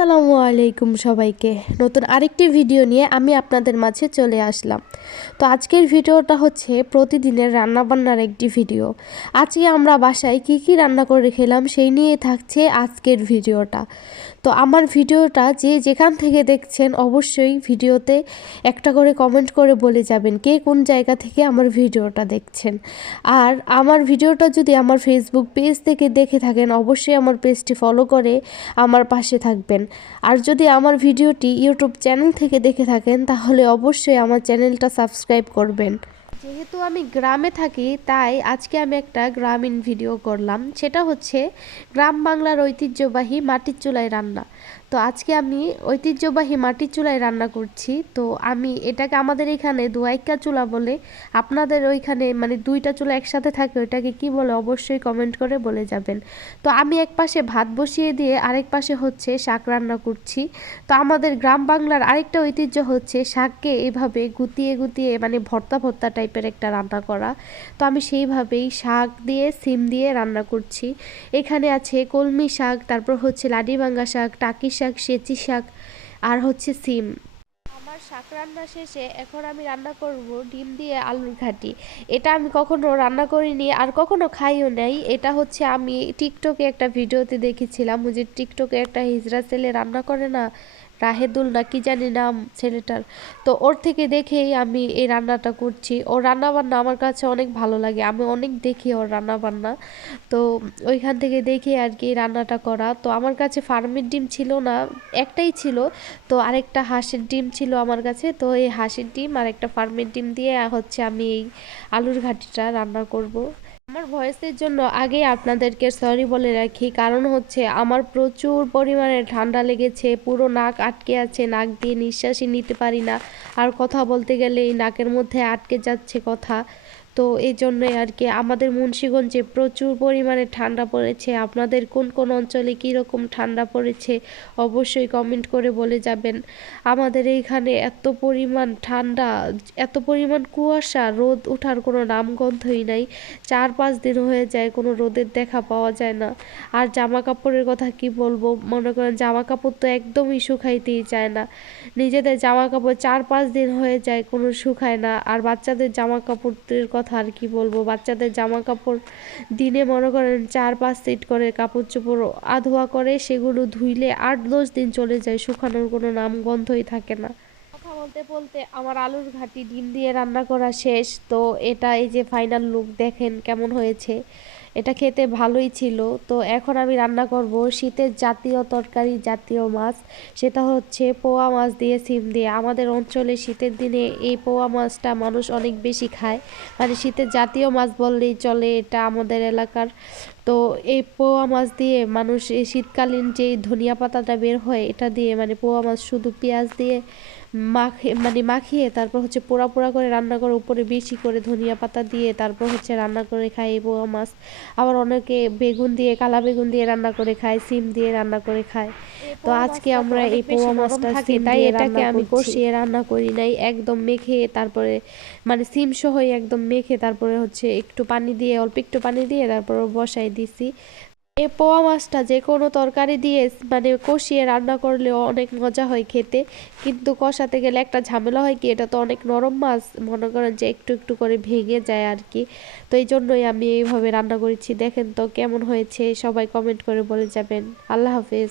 আসসালামু আলাইকুম সবাইকে। নতুন আরেকটি ভিডিও নিয়ে আমি আপনাদের মাঝে চলে আসলাম। তো আজকের ভিডিওটা হচ্ছে প্রতিদিনের রান্নাবান্নার একটি ভিডিও। আজকে আমরা বাসায় কি রান্না করে খেলাম সেই নিয়ে থাকছে আজকের ভিডিওটা। তো আমার ভিডিওটা যে যেখান থেকে দেখছেন অবশ্যই ভিডিওতে একটা করে কমেন্ট করে বলে যাবেন কে কোন জায়গা থেকে আমার ভিডিওটা দেখছেন। আর আমার ভিডিওটা যদি আমার ফেসবুক পেজ থেকে দেখে থাকেন অবশ্যই আমার পেজটি ফলো করে আমার পাশে থাকবেন। আর যদি আমার ভিডিওটি ইউটিউব চ্যানেল থেকে দেখে থাকেন তাহলে অবশ্যই আমার চ্যানেলটা সাবস্ক্রাইব করবেন। যেহেতু আমি গ্রামে থাকি তাই আজকে আমি একটা গ্রামীণ ভিডিও করলাম, সেটা হচ্ছে গ্রাম বাংলার ঐতিহ্যবাহী মাটির চুলায় রান্না। তো আজকে আমি ঐতিহ্যবাহী মাটির চুলায় রান্না করছি। তো আমি এটাকে আমাদের এখানে দুয়াইকা চুলা বলে, আপনাদের ওইখানে মানে দুইটা চুলা একসাথে থাকে ওইটাকে কি বলে অবশ্যই কমেন্ট করে বলে যাবেন। তো আমি এক পাশে ভাত বসিয়ে দিয়ে আরেক পাশে হচ্ছে শাক রান্না করছি। তো আমাদের গ্রাম বাংলার আরেকটা ঐতিহ্য হচ্ছে শাককে এভাবে গুতিয়ে গুতিয়ে মানে ভর্তা ভর্তা টাইপের একটা রান্না করা। তো আমি সেইভাবেই শাক দিয়ে সিম দিয়ে রান্না করছি। এখানে আছে কলমি শাক, তারপর হচ্ছে লাডিভাঙ্গা শাক, টাকি শাক, সেচি শাক আর হচ্ছে সিম। আমার শাক রান্না শেষে এখন আমি রান্না করব ডিম দিয়ে আলুর ঘাটি। এটা আমি কখনো রান্না করিনি আর কখনো খাইও নাই। এটা হচ্ছে আমি টিকটকে একটা ভিডিওতে দেখেছিলাম, ওই যে টিকটকে একটা হিজড়া ছেলে রান্না করে না, রাহেদুল না কি জানি নাম ছেলেটার। তো ওর থেকে দেখেই আমি এই রান্নাটা করছি। ওর রান্না বান্না আমার কাছে অনেক ভালো লাগে, আমি অনেক দেখি ওর রান্না বান্না। তো ওইখান থেকে দেখে আর কি রান্নাটা করা। তো আমার কাছে ফার্মের ডিম ছিল না, একটাই ছিল। তো আরেকটা হাঁসের ডিম ছিল আমার কাছে। তো এই হাঁসের ডিম আর একটা ফার্মের ডিম দিয়ে হচ্ছে আমি এই আলুর ঘাটিটা রান্না করব। আমার ভয়েসের জন্য আগে আপনাদেরকে সরি বলে রাখি, কারণ হচ্ছে আমার প্রচুর পরিমাণে ঠান্ডা লেগেছে, পুরো নাক আটকে আছে, নাক দিয়ে নিঃশ্বাসই নিতে পারি না, আর কথা বলতে গেলে এই নাকের মধ্যে আটকে যাচ্ছে কথা। তো এই জন্যই আর কি আমাদের মুন্সিগঞ্জে প্রচুর পরিমাণে ঠান্ডা পড়েছে। আপনাদের কোন কোন অঞ্চলে কীরকম ঠান্ডা পড়েছে অবশ্যই কমেন্ট করে বলে যাবেন। আমাদের এইখানে এত পরিমাণ ঠান্ডা, এত পরিমাণ কুয়াশা, রোদ ওঠার কোনো নামগন্ধই নাই। 4-5 দিন হয়ে যায় কোনো রোদের দেখা পাওয়া যায় না। আর জামা কাপড়ের কথা কি বলবো, মনে করেন জামা কাপড় তো একদমই শুকাইতেই চায় না। নিজেদের জামা কাপড় 4-5 দিন হয়ে যায় কোনো শুকায় না। আর বাচ্চাদের জামা কাপড়ের কথা আর কি বলবো, বাচ্চাদের জামা কাপড় দিনে মনে করেন 4-5 সেট করে কাপড় চোপড় আধোয়া করে, সেগুলো ধুইলে 8-10 দিন চলে যায়, শুকানোর কোনো নাম গন্ধই থাকে না। কথা বলতে বলতে আমার আলুর ঘাটি ডিম দিয়ে রান্না করা শেষ। তো এটা এই যে ফাইনাল লুক দেখেন কেমন হয়েছে। এটা খেতে ভালোই ছিল। তো এখন আমি রান্না করব শীতের জাতীয় তরকারি, জাতীয় মাছ, সেটা হচ্ছে পোয়া মাছ দিয়ে সিম দিয়ে। আমাদের অঞ্চলে শীতের দিনে এই পোয়া মাছটা মানুষ অনেক বেশি খায়, মানে শীতের জাতীয় মাছ বললেই চলে এটা আমাদের এলাকার। তো এই পোয়া মাছ দিয়ে মানুষ এই শীতকালীন যে ধনিয়া পাতাটা বের হয় এটা দিয়ে, মানে পোয়া মাছ শুধু পেঁয়াজ দিয়ে মাখিয়ে তারপর হচ্ছে পোড়া পোড়া করে রান্না করে, উপরে বেশি করে ধনিয়া পাতা দিয়ে তারপর হচ্ছে রান্না করে খায় এই পোয়া মাছ। আবার অনেকে বেগুন দিয়ে, কালা বেগুন দিয়ে রান্না করে খায়, সিম দিয়ে রান্না করে খায়। তো আজকে আমরা এই পোয়া মাছটা সিম দিয়ে এটাকে আমি কষিয়ে রান্না করি নাই, একদম মেখে তারপরে মানে সিম সহই একদম মেখে তারপরে হচ্ছে একটু পানি দিয়ে, অল্প একটু পানি দিয়ে তারপর বসাই দিছি। এই পোয়া মাছটা যে কোনো তরকারি দিয়ে মানে কষিয়ে রান্না করলেও অনেক মজা হয় খেতে, কিন্তু কষাতে গেলে একটা ঝামেলা হয় কি, এটা তো অনেক নরম মাছ, মনে করেন যে একটু একটু করে ভেঙে যায় আর কি। তো এই জন্যই আমি এইভাবে রান্না করেছি। দেখেন তো কেমন হয়েছে, সবাই কমেন্ট করে বলে যাবেন। আল্লাহ হাফেজ।